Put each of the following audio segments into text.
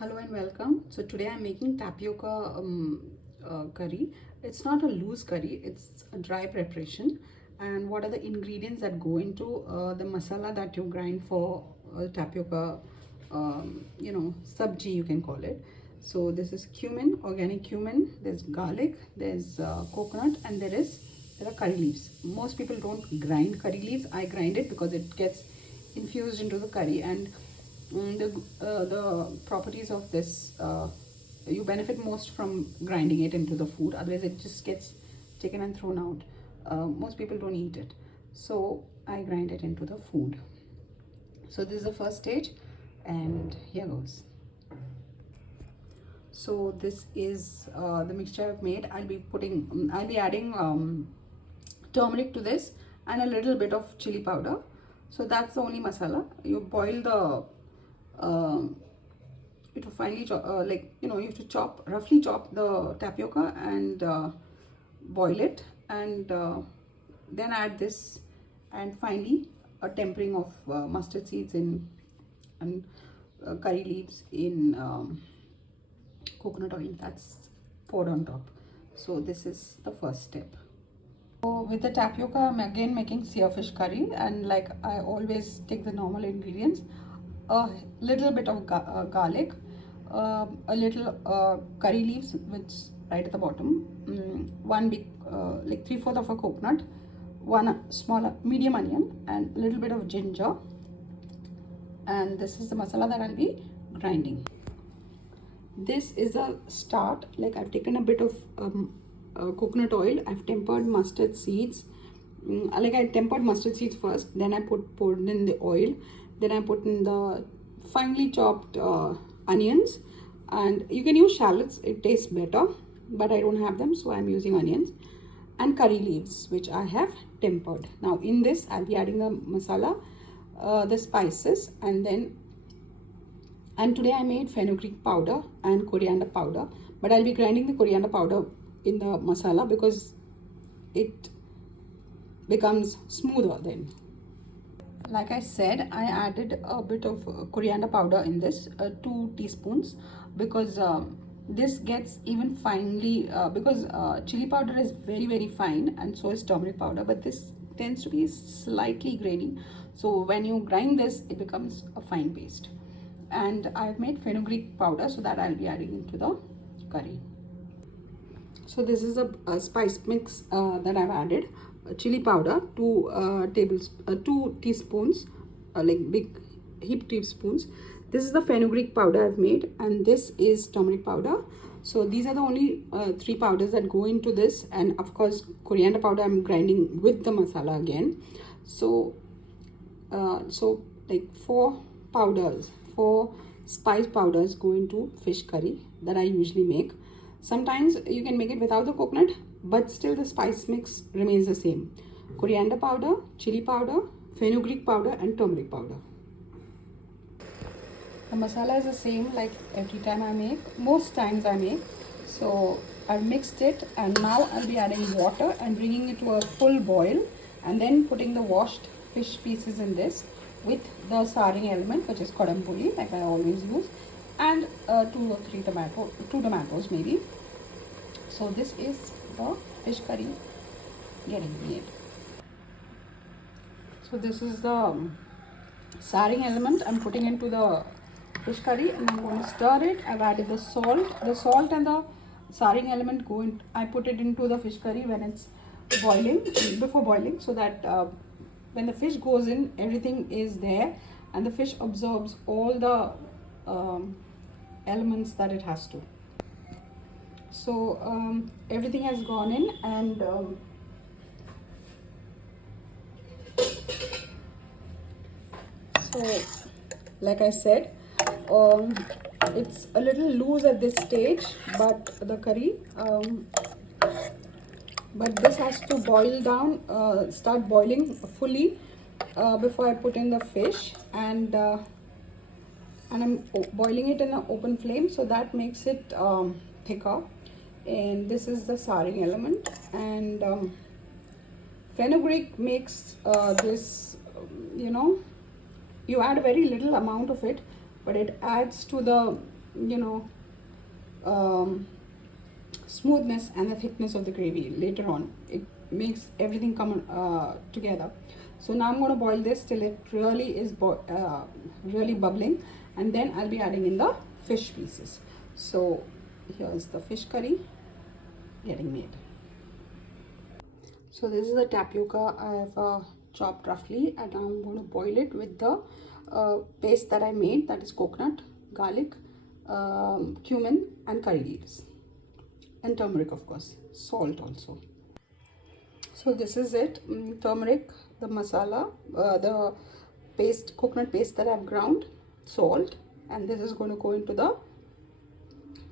Hello and welcome. So today I'm making tapioca curry. It's not a loose curry, it's a dry preparation. And what are the ingredients that go into the masala that you grind for tapioca, sabji you can call it. So this is cumin, organic cumin, there's garlic, there's coconut, and there are curry leaves. Most people don't grind curry leaves. I grind it because it gets infused into the curry, and the properties of this, you benefit most from grinding it into the food. Otherwise it just gets taken and thrown out. Most people don't eat it, so I grind it into the food. So this is the first stage, and here goes. So this is the mixture I've made. I'll be adding turmeric to this and a little bit of chili powder. So that's the only masala. You boil the you have to finely chop, you have to roughly chop the tapioca and boil it, and then add this, and finally a tempering of mustard seeds in, and curry leaves in coconut oil that's poured on top. So this is the first step. So with the tapioca, I'm again making seer fish curry, and like I always take the normal ingredients: a little bit of garlic, a little curry leaves, which right at the bottom, one big like 3/4 of a coconut, one small medium onion, and a little bit of ginger. And this is the masala that I'll be grinding. This is a start. Like I've taken a bit of coconut oil, I've tempered mustard seeds. Like I tempered mustard seeds first, then I poured in the oil, then I put in the finely chopped onions, and you can use shallots, it tastes better, but I don't have them, so I'm using onions, and curry leaves which I have tempered. Now in this I'll be adding the masala, the spices, and today I made fenugreek powder and coriander powder, but I'll be grinding the coriander powder in the masala because it becomes smoother then. Like I said, I added a bit of coriander powder in this, 2 teaspoons, because this gets even finely, because chili powder is very fine, and so is turmeric powder, but this tends to be slightly grainy. So when you grind this, it becomes a fine paste. And I've made fenugreek powder, so that I'll be adding into the curry. So this is a spice mix that I've added. Chili powder, 2 teaspoons, like big heap teaspoons. This is the fenugreek powder I've made, and this is turmeric powder. So these are the only 3 powders that go into this, and of course coriander powder I'm grinding with the masala again. So like 4 spice powders go into fish curry that I usually make. Sometimes you can make it without the coconut, but still the spice mix remains the same: coriander powder, chili powder, fenugreek powder, and turmeric powder. The masala is the same like every time I make, most times I make. So I've mixed it, and now I'll be adding water and bringing it to a full boil, and then putting the washed fish pieces in this with the saring element, which is kodampuli, like I always use, and 2 tomatoes maybe. So this is the fish curry getting made. So this is the saring element I'm putting into the fish curry, and I'm going to stir it. I've added the salt and the saring element I put it into the fish curry when it's boiling, before boiling, so that when the fish goes in, everything is there, and the fish absorbs all the elements that it has to. So everything has gone in, and so like I said, it's a little loose at this stage, but the curry, but this has to boil down, start boiling fully before I put in the fish, and I'm boiling it in an open flame, so that makes it thicker. And this is the saring element, and fenugreek makes this, you add a very little amount of it, but it adds to the you know, smoothness and the thickness of the gravy later on. It makes everything come together. So now I'm going to boil this till it really is really bubbling, and then I'll be adding in the fish pieces. So here's the fish curry getting made. So this is the tapioca I have chopped roughly, and I'm going to boil it with the paste that I made, that is coconut, garlic, cumin and curry leaves, and turmeric, of course, salt also. So this is it. Turmeric, the masala, the paste, coconut paste that I've ground, salt, and this is going to go into the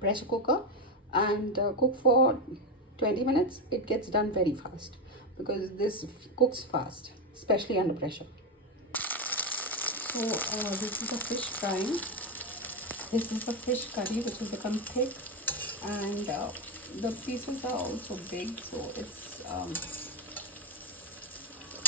pressure cooker and cook for 20 minutes. It gets done very fast because this cooks fast, especially under pressure. So this is the fish frying. This is the fish curry, which will become thick, and the pieces are also big, so it's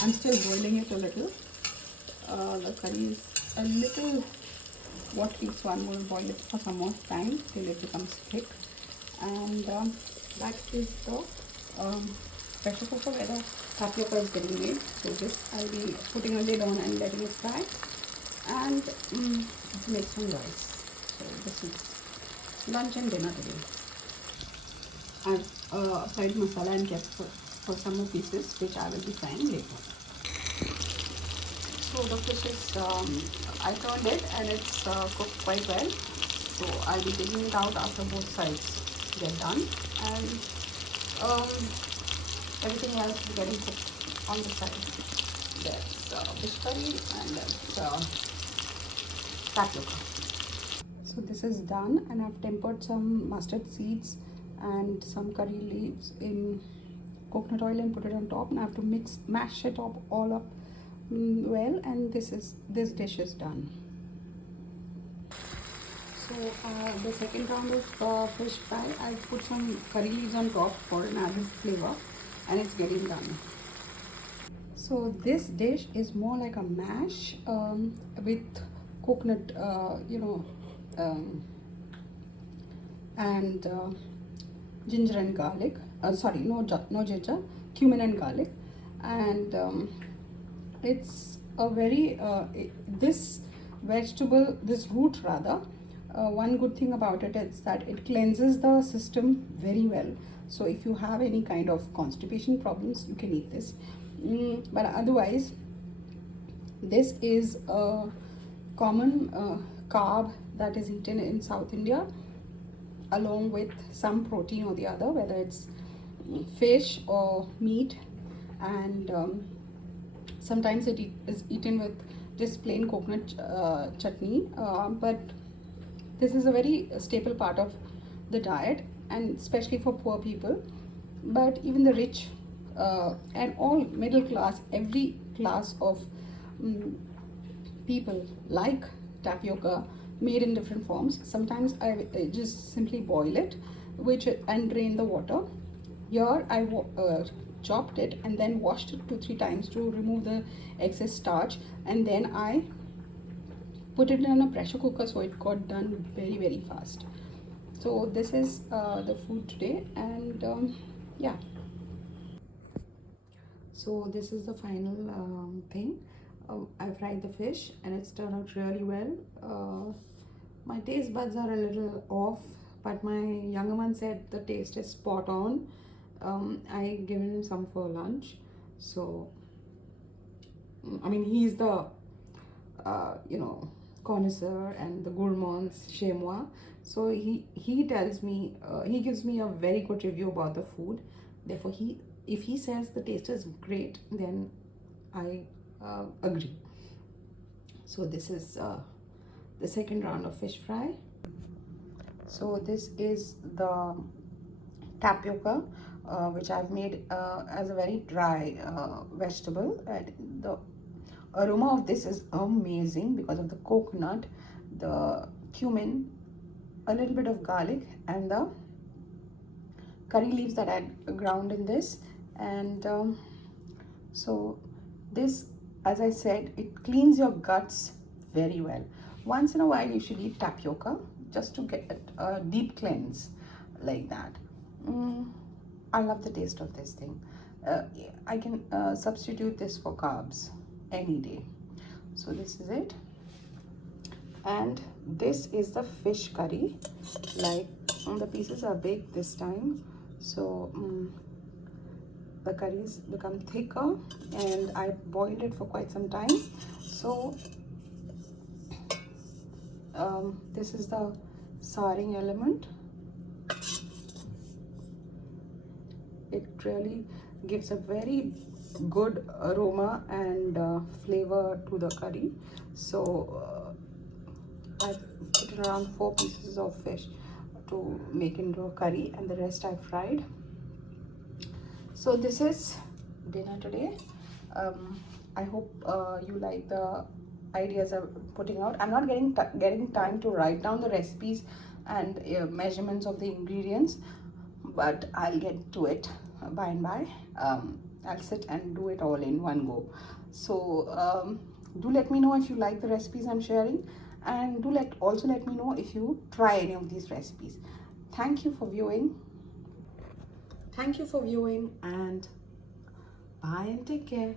I'm still boiling it a little. The curry is a little watery, so I'm going to boil it for some more time till it becomes thick. And that is the pressure cooker where the tapioca is getting made. So this I'll be putting a lid on and letting it fry, and make some rice. So this is lunch and dinner today. I've applied masala and kept for some more pieces, which I will be frying later. So the fish is, I turned it and it's cooked quite well. So I'll be taking it out after both sides get done, and everything else is getting cooked on the side. There's fish curry and there's tapioca. So this is done, and I've tempered some mustard seeds and some curry leaves in coconut oil and put it on top, and I have to mash it up all up well, and this dish is done. So the second round of fish fry, I put some curry leaves on top for an added flavor, and it's getting done. So this dish is more like a mash with coconut, and ginger and garlic. Sorry, no ginger, cumin and garlic, and it's a very this vegetable, this root rather. One good thing about it is that it cleanses the system very well. So if you have any kind of constipation problems, you can eat this. But otherwise, this is a common carb that is eaten in South India, along with some protein or the other, whether it's fish or meat, and sometimes it is eaten with just plain coconut chutney, but this is a very staple part of the diet, and especially for poor people. But even the rich and all middle class, every class of people like tapioca made in different forms. Sometimes I just simply boil it, and drain the water. Here I chopped it and then washed it 2-3 times to remove the excess starch, and then I put it in a pressure cooker, so it got done very fast. So this is the food today, and yeah. So this is the final thing. I fried the fish and it's turned out really well. My taste buds are a little off, but my younger one said the taste is spot on. I given him some for lunch, so I mean, he's the connoisseur and the gourmands chez moi. So he tells me, he gives me a very good review about the food. Therefore, if he says the taste is great, then I agree. So this is the second round of fish fry. So this is the tapioca, which I've made as a very dry vegetable, and the aroma of this is amazing because of the coconut, the cumin, a little bit of garlic, and the curry leaves that I ground in this. And so this, as I said, it cleans your guts very well. Once in a while you should eat tapioca. just to get a deep cleanse like that. I love the taste of this thing. I can substitute this for carbs any day. So this is it. And this is the fish curry. Like the pieces are big this time, so the curries become thicker, and I boiled it for quite some time. So this is the searing element. It really gives a very good aroma and flavor to the curry. So I put around 4 pieces of fish to make into a curry, and the rest I fried. So this is dinner today. I hope you like the ideas I'm putting out. I'm not getting time to write down the recipes and measurements of the ingredients, but I'll get to it by and by. I'll sit and do it all in one go. So do let me know if you like the recipes I'm sharing, and do also let me know if you try any of these recipes. Thank you for viewing. And bye and take care.